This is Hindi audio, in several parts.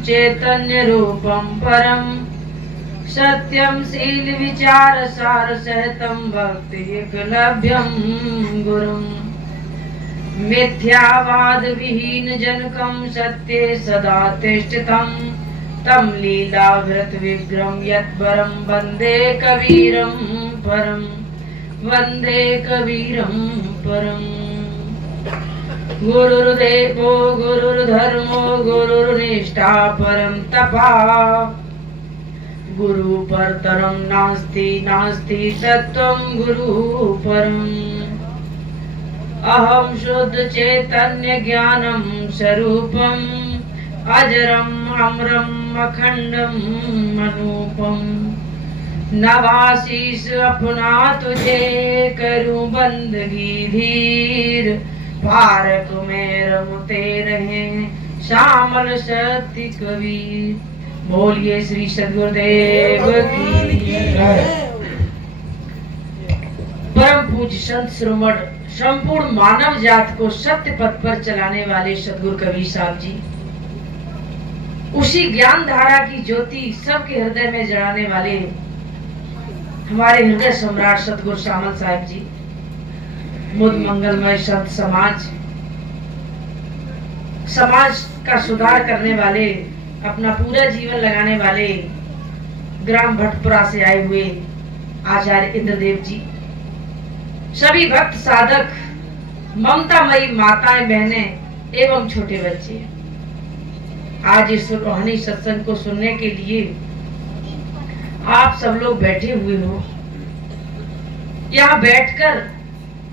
चैतन्य रूपम परम सत्यम शील विचार सार सहितम भक्ति एकलव्यम गुरुम मिथ्यावाद विहीन जनकम सत्ये सदा तिष्ठितम तम लीलाव्रत विग्रहम यत्परम वंदे कबीरम परम वंदे कबीरम परम। गुरुर्देवो गुरुर्धर्मो गुरुर्निष्ठा परम तपा गुरु परतरम नास्ति नास्ति तत्त्वं गुरु परम। अहम शुद्ध चैतन्य ज्ञानम स्वरूपम अजरम अमरम अखंडम अनूपम नवाशीष अपना तुझे करूं बंदगी धीर पारक में रमते रहे श्यामल शक्ति कबीर। बोलिए श्री सद्गुरुदेव की। परम पूज्य संत शिरोमण संपूर्ण मानव जात को सत्य पथ पर चलाने वाले सद्गुरु कबीर साहब जी, उसी ज्ञान धारा की ज्योति सबके हृदय में जलाने वाले हमारे हृदय सम्राट सद्गुरु श्यामल साहब जी, मुद मंगलमय संत समाज का सुधार करने वाले, अपना पूरा जीवन लगाने वाले ग्राम भटपुरा से आए हुए आचार्य इंद्रदेव जी, सभी भक्त साधक, ममतामयी माताएं बहनें एवं छोटे बच्चे, आज इस रूहानी सत्संग को सुनने के लिए आप सब लोग बैठे हुए हो। यहाँ बैठकर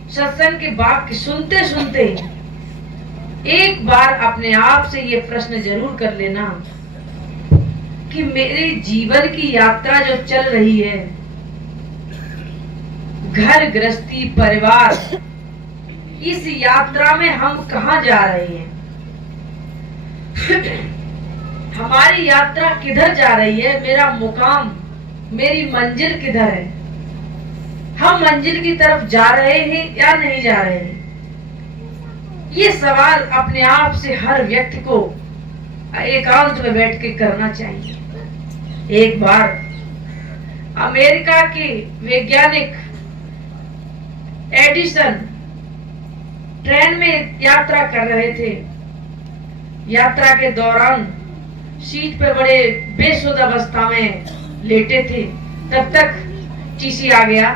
सत्संग के वाक्य सुनते सुनते एक बार अपने आप से ये प्रश्न जरूर कर लेना कि मेरे जीवन की यात्रा जो चल रही है, घर गृहस्थी परिवार, इस यात्रा में हम कहाँ जा रहे हैं? हमारी यात्रा किधर जा रही है? मेरा मुकाम, मेरी मंजिल किधर है? हम मंजिल की तरफ जा रहे हैं या नहीं जा रहे हैं? ये सवाल अपने आप से हर व्यक्ति को एकांत में बैठ के करना चाहिए। एक बार अमेरिका के वैज्ञानिक एडिसन ट्रेन में यात्रा कर रहे थे। यात्रा के दौरान सीट पर बड़े बेसुध अवस्था में लेटे थे। तब तक टीसी आ गया।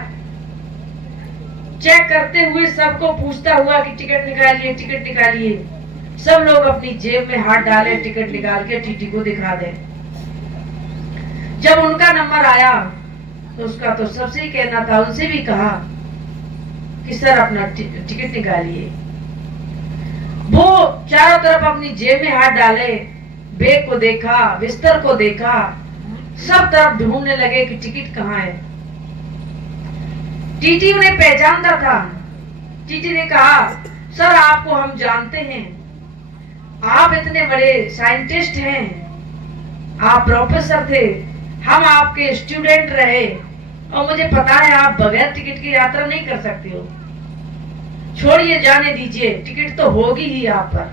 चेक करते हुए सबको पूछता हुआ कि टिकट निकालिए, टिकट निकालिए। सब लोग अपनी जेब में हाथ डाले, टिकट निकाल के टीटी को दिखा दे। जब उनका नंबर आया तो उसका तो सबसे ही कहना था, उनसे भी कहा कि सर अपना टिकट निकालिए। वो चारों तरफ अपनी जेब में हाथ डाले, बैग को देखा, बिस्तर को देखा, सब तरफ ढूंढने लगे कि टिकट कहाँ है। टीटी उन्हें पहचानता था। टीटी ने कहा, सर आपको हम जानते हैं, आप इतने बड़े साइंटिस्ट हैं, आप प्रोफेसर थे, हम आपके स्टूडेंट रहे और मुझे पता है आप बगैर टिकट की यात्रा नहीं कर सकते हो। छोड़िए, जाने दीजिए, टिकट तो होगी ही आप पर।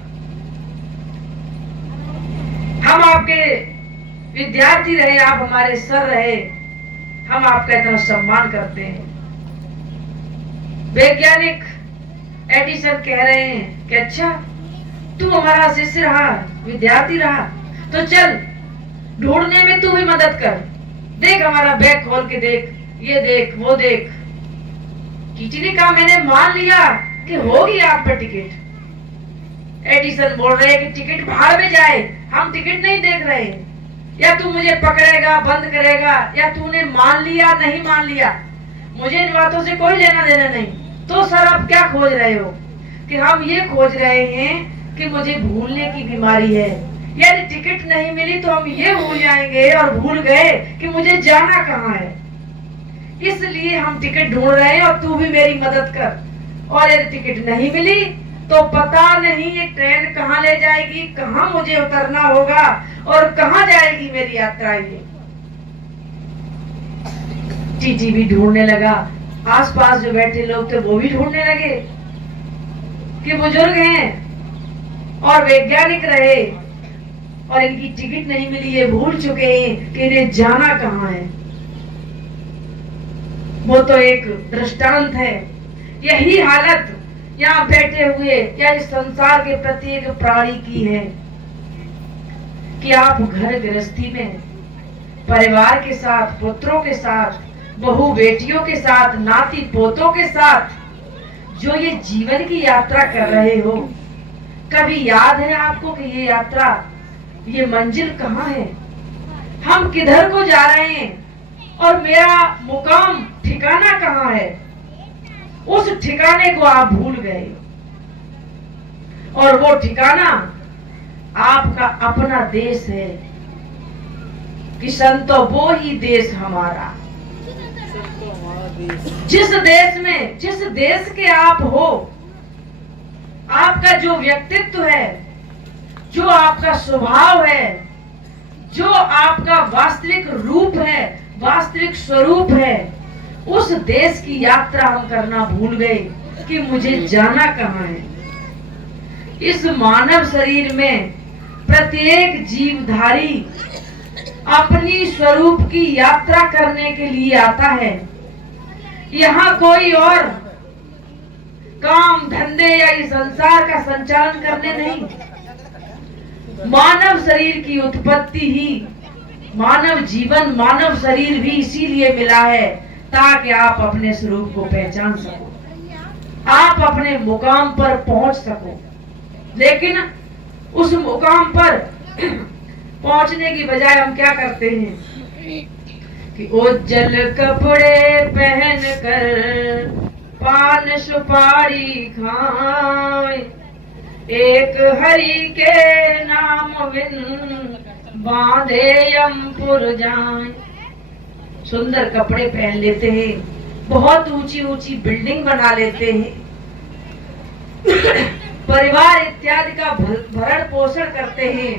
हम आपके विद्यार्थी रहे, आप हमारे सर रहे, हम आपका इतना सम्मान करते हैं। वैज्ञानिक एडिसन कह रहे हैं कि अच्छा तू हमारा शिष्य रहा, विद्यार्थी रहा, तो चल ढूंढने में तू भी मदद कर। देख हमारा बैग खोल के देख, ये देख, वो देख। टीटी ने कहा, मैंने मान लिया कि होगी आप पर टिकट। एडिसन बोल रहे हैं कि टिकट बाहर में जाए, हम टिकट नहीं देख रहे। या तू मुझे पकड़ेगा, बंद करेगा, या तूने मान लिया नहीं मान लिया, मुझे इन बातों से कोई लेना देना नहीं। तो सर आप क्या खोज रहे हो? कि हम ये खोज रहे हैं कि मुझे भूलने की बीमारी है। यदि टिकट नहीं मिली तो हम ये भूल जाएंगे और भूल गए कि मुझे जाना कहाँ है। इसलिए हम टिकट ढूंढ रहे हैं और तू भी मेरी मदद कर। और यदि टिकट नहीं मिली तो पता नहीं ये ट्रेन कहाँ ले जाएगी, कहाँ मुझे उतरना होगा और कहाँ जाएगी मेरी यात्रा। ये टीटी भी ढूंढने लगा, आसपास जो बैठे लोग थे वो भी ढूंढने लगे कि बुजुर्ग हैं और वैज्ञानिक रहे, और इनकी टिकट नहीं मिली, ये भूल चुके हैं कि इन्हें जाना कहाँ है। वो तो एक दृष्टांत है। यही हालत यहाँ बैठे हुए या इस संसार के प्रत्येक प्राणी की है कि आप घर गृहस्थी में परिवार के साथ, पुत्रों के साथ, बहू बेटियों के साथ, नाती पोतों के साथ जो ये जीवन की यात्रा कर रहे हो, कभी याद है आपको कि ये यात्रा, ये मंजिल कहाँ है, हम किधर को जा रहे हैं और मेरा मुकाम ठिकाना कहाँ है? उस ठिकाने को आप भूल गए और वो ठिकाना आपका अपना देश है कि संतो वो ही देश हमारा। जिस देश के आप हो, आपका जो व्यक्तित्व है, जो आपका स्वभाव है, जो आपका वास्तविक रूप है, वास्तविक स्वरूप है, उस देश की यात्रा हम करना भूल गए कि मुझे जाना कहाँ है। इस मानव शरीर में प्रत्येक जीवधारी अपनी स्वरूप की यात्रा करने के लिए आता है। यहाँ कोई और काम धंधे या इस संसार का संचालन करने नहीं। मानव शरीर की उत्पत्ति ही, मानव जीवन, मानव शरीर भी इसीलिए मिला है ताकि आप अपने स्वरूप को पहचान सको, आप अपने मुकाम पर पहुंच सको। लेकिन उस मुकाम पर पहुंचने की बजाय हम क्या करते हैं कि उज्जल कपड़े पहन कर पान सुपारी खाए, एक हरि के नाम बिन बांधे यमपुर जाए। सुंदर कपड़े पहन लेते हैं, बहुत ऊंची ऊंची बिल्डिंग बना लेते हैं, परिवार इत्यादि का भरण पोषण करते हैं,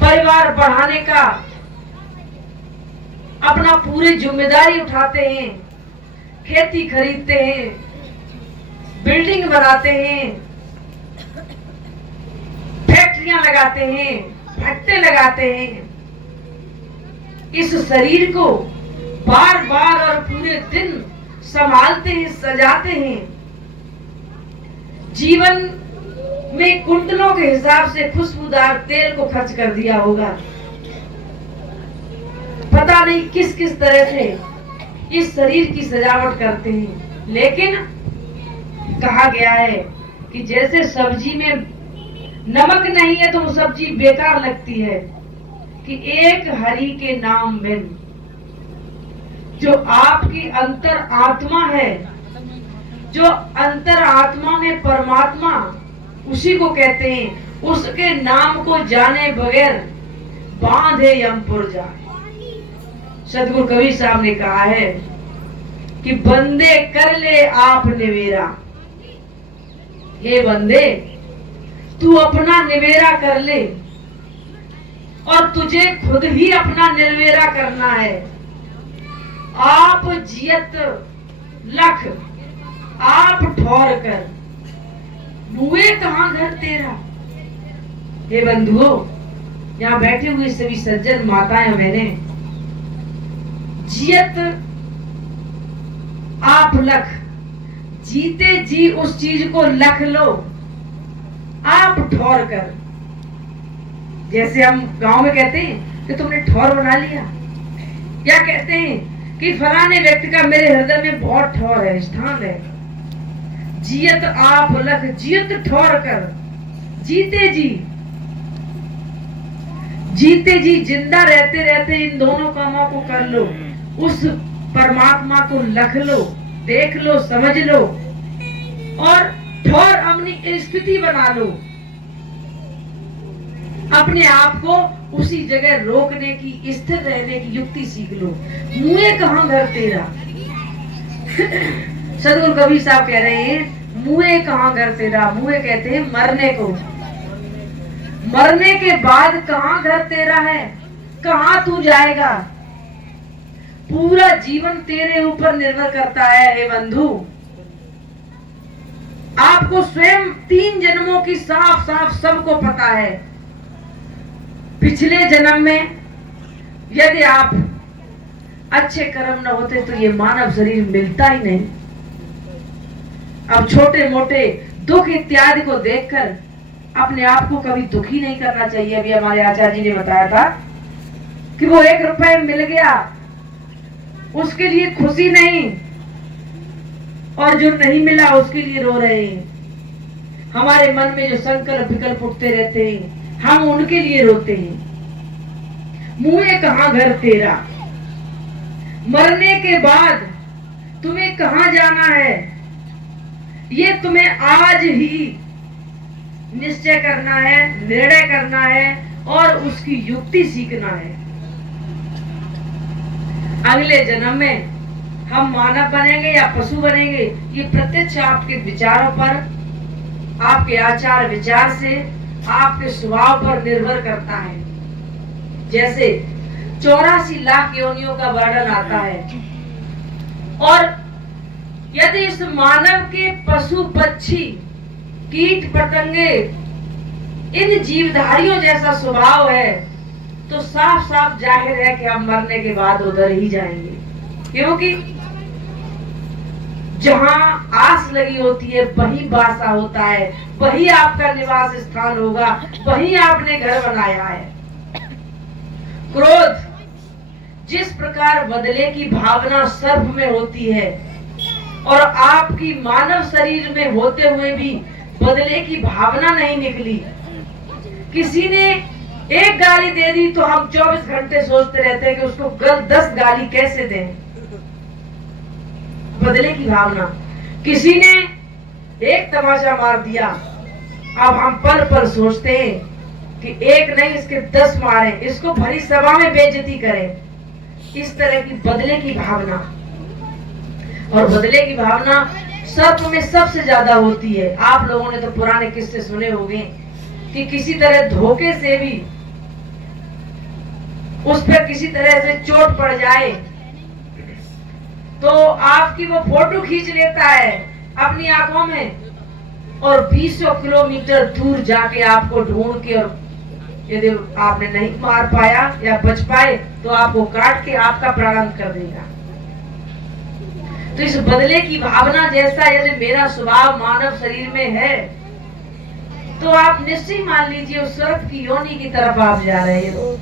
परिवार बढ़ाने का अपना पूरी जिम्मेदारी उठाते हैं, खेती खरीदते हैं, बिल्डिंग बनाते हैं, फैक्ट्रियां लगाते हैं, भट्टे लगाते हैं। इस शरीर को बार बार और पूरे दिन संभालते हैं, सजाते हैं। जीवन में कुंडलों के हिसाब से खुशबूदार तेल को खर्च कर दिया होगा। पता नहीं किस किस तरह से इस शरीर की सजावट करते हैं। लेकिन कहा गया है कि जैसे सब्जी में नमक नहीं है तो वो सब्जी बेकार लगती है, कि एक हरि के नाम में जो आपकी अंतर आत्मा है, जो अंतर आत्मा में परमात्मा, उसी को कहते हैं, उसके नाम को जाने बगैर बांधे यमपुर जाए। सतगुरु कबीर साहब ने कहा है कि बंदे कर ले आप निवेरा। हे बंदे, तू अपना निवेरा कर ले और तुझे खुद ही अपना निर्वेरा करना है। आप जियत लख आप ठौर कर, मुए कहां घर तेरा। हे बंधुओं, यहाँ बैठे हुए सभी सज्जन माताएं बहनें, जियत आप लख, जीते जी उस चीज को लख लो, आप ठौर कर। जैसे हम गांव में कहते हैं कि तुमने ठौर बना लिया, या कहते हैं कि फलाने व्यक्ति का मेरे हृदय में बहुत ठौर है, स्थान है। जियत आप लख, जियत ठौर कर, जीते जी, जीते जी जिंदा रहते रहते इन दोनों कामों को कर लो। उस परमात्मा को लख लो, देख लो, समझ लो और ठौर अपनी स्थिति बना लो। अपने आप को उसी जगह रोकने की, स्थिर रहने की युक्ति सीख लो। मुए कहां घर तेरा। सतगुरु कबीर साहब कह रहे हैं, मुए कहां घर तेरा। मुए कहते हैं मरने को। मरने के बाद कहां घर तेरा है, कहां तू जाएगा। पूरा जीवन तेरे ऊपर निर्भर करता है। हे बंधु, आपको आपको स्वयं 3 जन्मों की साफ साफ सबको पता है। पिछले जन्म में यदि आप अच्छे कर्म न होते तो ये मानव शरीर मिलता ही नहीं। अब छोटे मोटे दुख इत्यादि को देखकर अपने आप को कभी दुखी नहीं करना चाहिए। अभी हमारे आचार्य जी ने बताया था कि वो 1 रुपए मिल गया उसके लिए खुशी नहीं, और जो नहीं मिला उसके लिए रो रहे हैं। हमारे मन में जो संकल्प विकल्प उठते रहते हैं हम उनके लिए रोते हैं। मुँहे कहाँ घर तेरा, मरने के बाद तुम्हें कहाँ जाना है ये तुम्हें आज ही निश्चय करना है, निर्णय करना है और उसकी युक्ति सीखना है। अगले जन्म में हम मानव बनेंगे या पशु बनेंगे ये प्रत्यक्ष आपके विचारों पर, आपके आचार विचार से, आपके स्वभाव पर निर्भर करता है। जैसे 84 लाख योनियों का वर्णन आता है, और यदि इस मानव के पशु पक्षी कीट पतंगे इन जीवधारियों जैसा स्वभाव है तो साफ साफ जाहिर है कि हम मरने के बाद उधर ही जाएंगे। क्योंकि जहां आस लगी होती है वही बासा होता है, वही आपका निवास स्थान होगा, वही आपने घर बनाया है। क्रोध जिस प्रकार बदले की भावना सर्प में होती है और आपकी मानव शरीर में होते हुए भी बदले की भावना नहीं निकली, किसी ने एक गाली दे दी तो हम 24 घंटे सोचते रहते हैं कि उसको 10 गाली कैसे दें। बदले की भावना, किसी ने एक तमाचा मार दिया, अब हम पल पल सोचते हैं कि एक नहीं इसके 10 मारे, इसको भरी सभा में बेइज्जती करें। इस तरह की बदले की भावना, और बदले की भावना सर्प में सबसे ज्यादा होती है। आप लोगों ने तो पुराने किस्से सुने होंगे कि किसी तरह धोखे से भी उस पर किसी तरह से चोट पड़ जाए तो आपकी वो फोटो खींच लेता है अपनी आंखों में और 20 किलोमीटर दूर जाके आपको ढूंढ के, और यदि आपने नहीं मार पाया या बच पाए तो आपको काट के आपका प्राणांत कर देगा। तो इस बदले की भावना जैसा यदि मेरा स्वभाव मानव शरीर में है तो आप निश्चय मान लीजिए उस सर्प की योनि की तरफ आप जा रहे हो।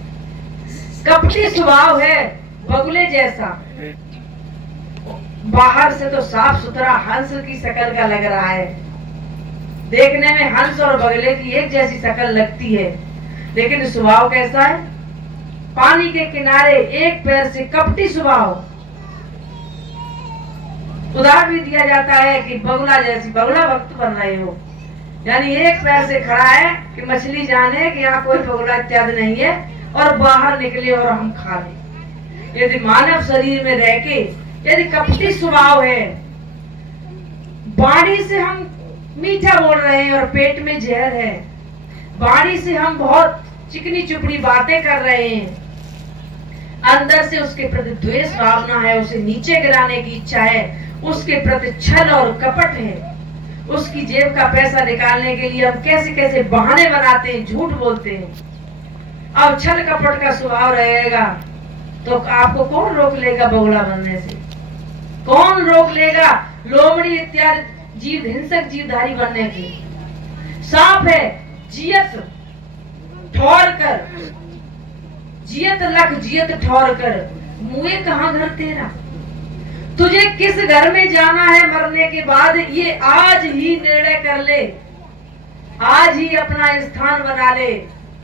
कपटी स्वभाव है बगुले जैसा, बाहर से तो साफ सुथरा हंस की शक्ल का लग रहा है, देखने में हंस और बगले की एक जैसी शक्ल लगती है, लेकिन स्वभाव कैसा है? पानी के किनारे एक पैर से कपटी स्वभाव। उदाहरण भी दिया जाता है कि बगुला जैसी, बगुला भक्त बन रहे हो, यानी एक पैर से खड़ा है कि मछली जाने कि यहाँ कोई बगुला इत्यादि नहीं है और बाहर निकले और हम खा ले। यदि मानव शरीर में रह के यदि कपटी स्वभाव है, वाणी से हम मीठा बोल रहे हैं और पेट में जहर है, वाणी से हम बहुत चिकनी चुपड़ी बातें कर रहे हैं, अंदर से उसके प्रति द्वेष भावना है, उसे नीचे गिराने की इच्छा है, उसके प्रति छल और कपट है, उसकी जेब का पैसा निकालने के लिए हम कैसे कैसे बहाने बनाते हैं, झूठ बोलते हैं। अब छल कपट का स्वभाव रहेगा तो आपको कौन रोक लेगा बगुला बनने से? कौन रोक लेगा लोमड़ी इत्यादि जीव हिंसक जीवधारी बनने से? सांप है जियत ठौर कर, जियत लख जियत ठौर कर, मुँहे कहाँ घर तेरा। तुझे किस घर में जाना है मरने के बाद ये आज ही निर्णय कर ले, आज ही अपना स्थान बना ले।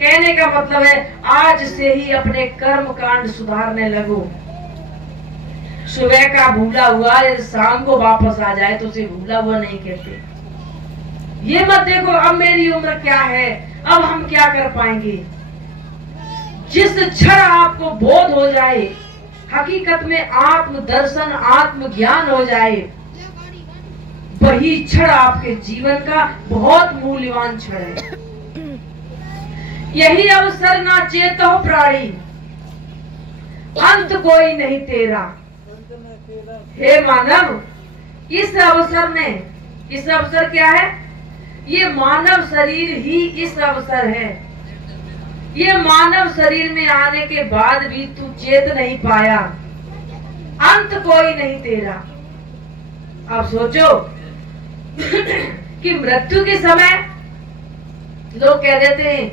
कहने का मतलब है आज से ही अपने कर्म कांड सुधारने लगो। सुबह का भूला हुआ शाम को वापस आ जाए तो उसे भूला हुआ नहीं कहते। ये मत देखो अब मेरी उम्र क्या है, अब हम क्या कर पाएंगे। जिस क्षण आपको बोध हो जाए, हकीकत में आत्म दर्शन आत्म ज्ञान हो जाए, वही क्षण आपके जीवन का बहुत मूल्यवान क्षण है। यही अवसर ना चेतो प्राणी, अंत कोई नहीं तेरा। हे मानव, इस अवसर में, इस अवसर क्या है? ये मानव शरीर ही इस अवसर है। ये मानव शरीर में आने के बाद भी तू चेत नहीं पाया, अंत कोई नहीं तेरा। अब सोचो कि मृत्यु के समय लोग कह देते हैं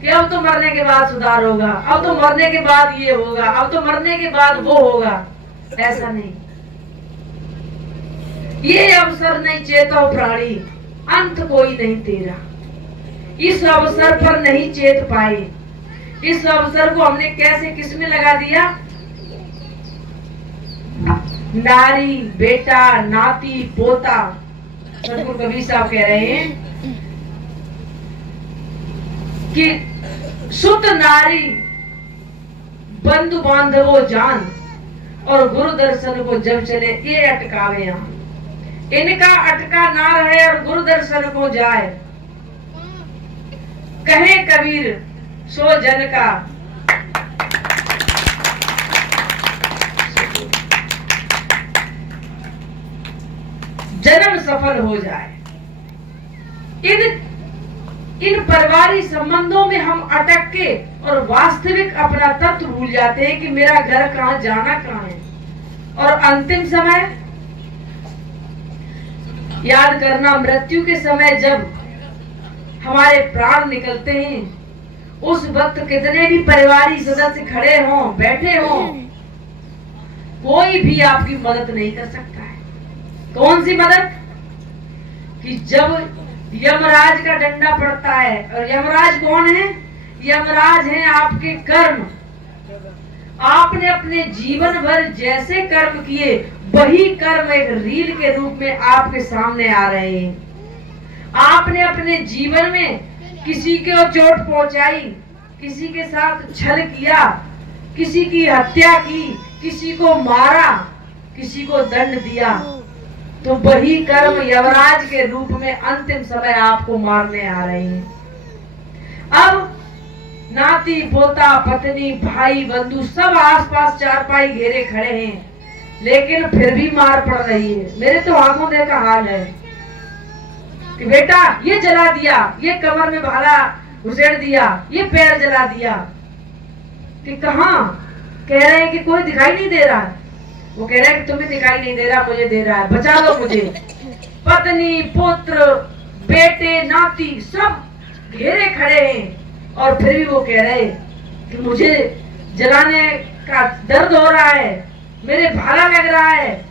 कि अब तो मरने के बाद सुधार होगा, अब तो मरने के बाद ये होगा, अब तो मरने के बाद वो होगा। ऐसा नहीं, ये अवसर नहीं चेतो प्राणी, अंत कोई नहीं तेरा। इस अवसर पर नहीं चेत पाए। इस अवसर को हमने कैसे किसमें लगा दिया? नारी, बेटा, नाती, पोता। सतगुरु कबीर साहब कह रहे हैं कि सुत नारी बंधु बांधवो जान और गुरु दर्शन को जब चले, ये अटकावे यहाँ। इनका अटका ना रहे और गुरु दर्शन को जाए। कहे कबीर सो जन का जन्म सफल हो जाए। इन पारिवारिक संबंधों में हम अटक के और वास्तविक अपना तत्व भूल जाते हैं कि मेरा घर कहाँ, जाना कहाँ है। और अंतिम समय याद करना, मृत्यु के समय जब हमारे प्राण निकलते हैं, उस वक्त कितने भी पारिवारिक सदस्य खड़े हों, बैठे हों, कोई भी आपकी मदद नहीं कर सकता है। कौन सी मदद? कि जब यमराज का डंडा पड़ता है, और यमराज कौन है? यमराज है आपके कर्म। आपने अपने जीवन भर जैसे कर्म किए, वही कर्म एक रील के रूप में आपके सामने आ रहे हैं। आपने अपने जीवन में किसी को चोट पहुंचाई, किसी के साथ छल किया, किसी की हत्या की, किसी को मारा, किसी को दंड दिया, तो वही कर्म यमराज के रूप में अंतिम समय आपको मारने आ रहे हैं। अब नाती, पोता, पत्नी, भाई, बंधु सब आसपास चारपाई घेरे खड़े हैं, लेकिन फिर भी मार पड़ रही है। मेरे तो आंखों देखा हाल है कि बेटा ये जला दिया, ये कमर में भाला घुसेड़ दिया, ये पैर जला दिया। कि कहाँ? कह रहे हैं कि कोई दिखाई नहीं दे रहा है। वो कह रहा है कि तुम्हें दिखाई नहीं दे रहा, मुझे दे रहा है, बचा लो मुझे। पत्नी, पुत्र, बेटे, नाती सब घेरे खड़े हैं, और फिर भी वो कह रहे कि मुझे जलाने का दर्द हो रहा है, मेरे भाला लग रहा है,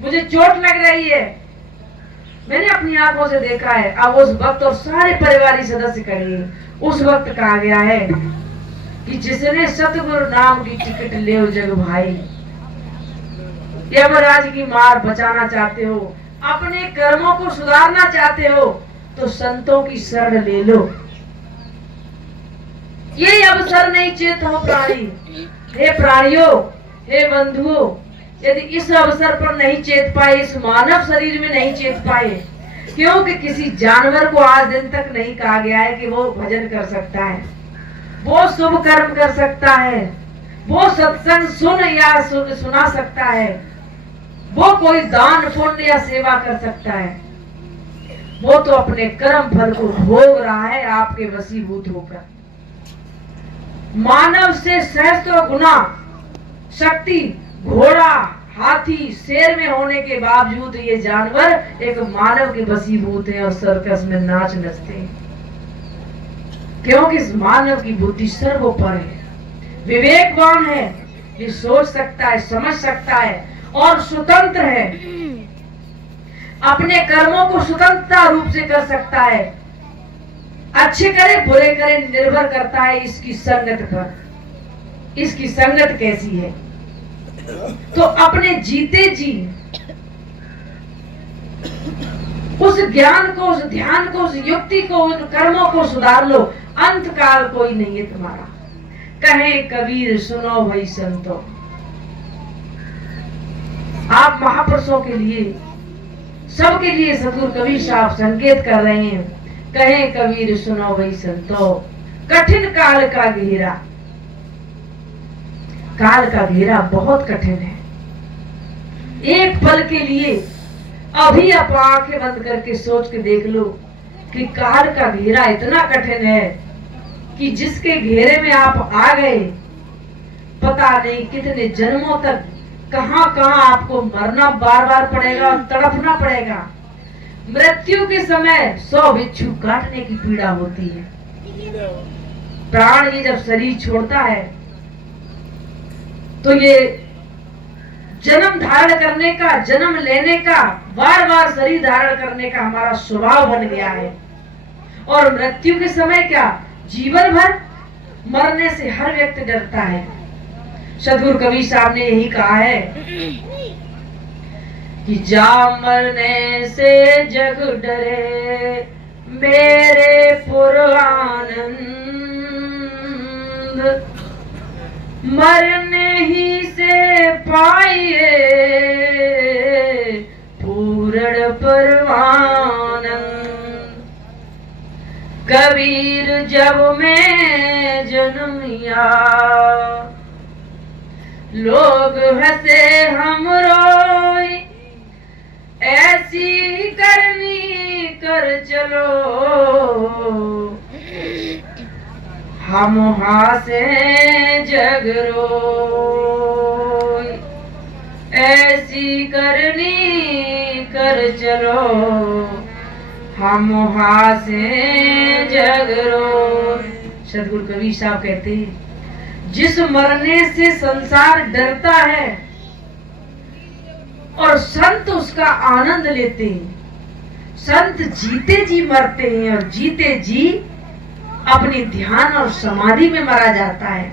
मुझे चोट लग रही है, मैंने अपनी आंखों से देखा है। अब उस वक्त और सारे परिवारिक सदस्य खड़े हैं। उस वक्त कहा गया है कि जिसने सतगुरु नाम की टिकट ले जग भाई। यमराज की मार बचाना चाहते हो, अपने कर्मों को सुधारना चाहते हो, तो संतों की शरण ले लो। ये अवसर नहीं चेत हो प्राणी। हे प्राणियों, हे बंधुओं, यदि इस अवसर पर नहीं चेत पाए, इस मानव शरीर में नहीं चेत पाए, क्योंकि किसी जानवर को आज दिन तक नहीं कहा गया है कि वो भजन कर सकता है, वो शुभ कर्म कर सकता है, वो सत्संग सुन या सुना सकता है, वो कोई दान पुण्य या सेवा कर सकता है। वो तो अपने कर्म फल को भोग रहा है आपके वशीभूत होकर। मानव से सहस्त्रों गुना शक्ति घोड़ा, हाथी, शेर में होने के बावजूद ये जानवर एक मानव के वशीभूत हैं और सर्कस में नाच नचते हैं, क्योंकि इस मानव की बुद्धि सर्वोपर है, विवेकवान है, ये सोच सकता है, समझ सकता है और स्वतंत्र है। अपने कर्मों को स्वतंत्रता रूप से कर सकता है। अच्छे करे बुरे करे निर्भर करता है इसकी संगत पर, इसकी संगत कैसी है। तो अपने जीते जी उस ज्ञान को, उस ध्यान को, उस युक्ति को, उन कर्मों को सुधार लो। अंत काल कोई नहीं है तुम्हारा। कहे कबीर सुनो भाई संतो। आप महापुरुषों के लिए, सबके लिए सतगुरु कबीर साहब संकेत कर रहे हैं। कहे कबीर सुनो भाई संतो, कठिन काल का घेरा। काल का घेरा बहुत कठिन है। एक पल के लिए अभी आप आंखें बंद करके सोच के देख लो कि काल का घेरा इतना कठिन है कि जिसके घेरे में आप आ गए, पता नहीं कितने जन्मों तक कहां कहां आपको मरना बार बार पड़ेगा और तड़पना पड़ेगा। मृत्यु के समय 100 बिच्छू काटने की पीड़ा होती है। प्राण ये जब शरीर छोड़ता है तो ये जन्म धारण करने का, जन्म लेने का, बार बार शरीर धारण करने का हमारा स्वभाव बन गया है। और मृत्यु के समय क्या, जीवन भर मरने से हर व्यक्ति डरता है। सदगुरु कबीर साहब ने यही कहा है कि जा मरने से जग डरे मेरे पुरानंद, मरने ही से पाइए पूर्ण परमानंद। कबीर जब मैं जन्मिया लोग हंसे हम रोई, ऐसी करनी कर चलो हम हासे जग रोई, ऐसी करनी कर चलो हम हासे जग रोई। सदगुरु कबीर साहब कहते हैं जिस मरने से संसार डरता है और संत उसका आनंद लेते हैं, संत जीते जी मरते हैं और जीते जी अपनी ध्यान और समाधि में मरा जाता है।